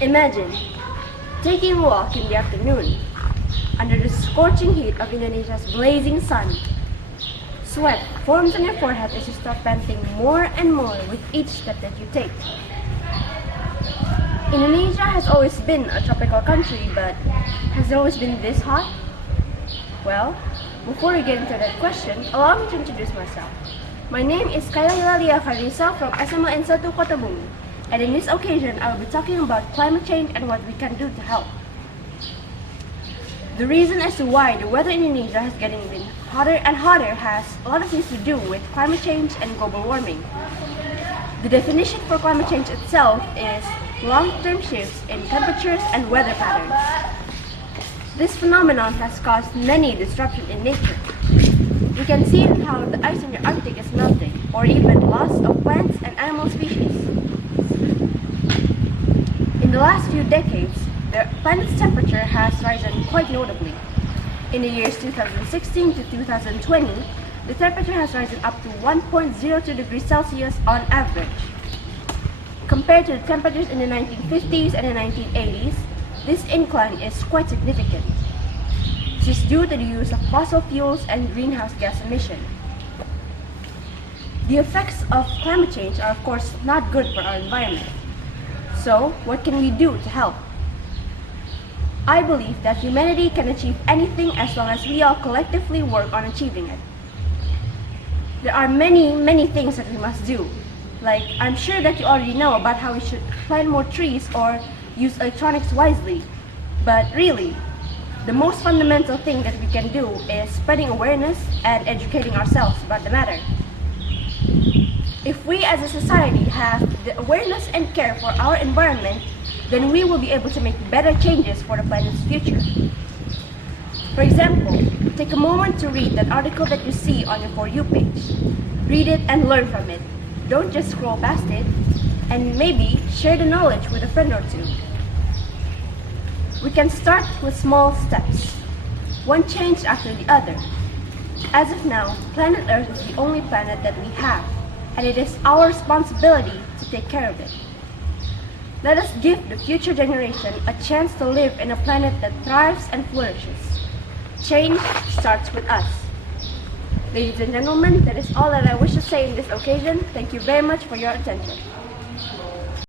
Imagine taking a walk in the afternoon under the scorching heat of Indonesia's blazing sun. Sweat forms on your forehead as you start panting more and more with each step that you take. Indonesia has always been a tropical country, but has it always been this hot? Well, before we get into that question, allow me to introduce myself. My name is Kayla Hilalia from SMAN 1 Kotabumi, and in this occasion I will be talking about climate change and what we can do to help. The reason as to why the weather in Indonesia has getting been hotter and hotter has a lot of things to do with climate change and global warming. The definition for climate change itself is long-term shifts in temperatures and weather patterns. This phenomenon has caused many disruptions in nature. We can see in how the ice in the Arctic is melting, or even loss of plants and animal species. In the last few decades, the planet's temperature has risen quite notably. In the years 2016 to 2020, the temperature has risen up to 1.02 degrees Celsius on average. Compared to the temperatures in the 1950s and the 1980s, this incline is quite significant. This is due to the use of fossil fuels and greenhouse gas emission. The effects of climate change are of course not good for our environment. So, what can we do to help? I believe that humanity can achieve anything as long as we all collectively work on achieving it. There are many things that we must do. Like, I'm sure that you already know about how we should plant more trees or use electronics wisely. But really, the most fundamental thing that we can do is spreading awareness and educating ourselves about the matter. If we as a society have the awareness and care for our environment, then we will be able to make better changes for the planet's future. For example, take a moment to read that article that you see on your For You page. Read it and learn from it. Don't just scroll past it, and maybe share the knowledge with a friend or two. We can start with small steps, one change after the other. As of now, planet Earth is the only planet that we have, and it is our responsibility to take care of it. Let us give the future generation a chance to live in a planet that thrives and flourishes. Change starts with us. Ladies and gentlemen, that is all that I wish to say in this occasion. Thank you very much for your attention.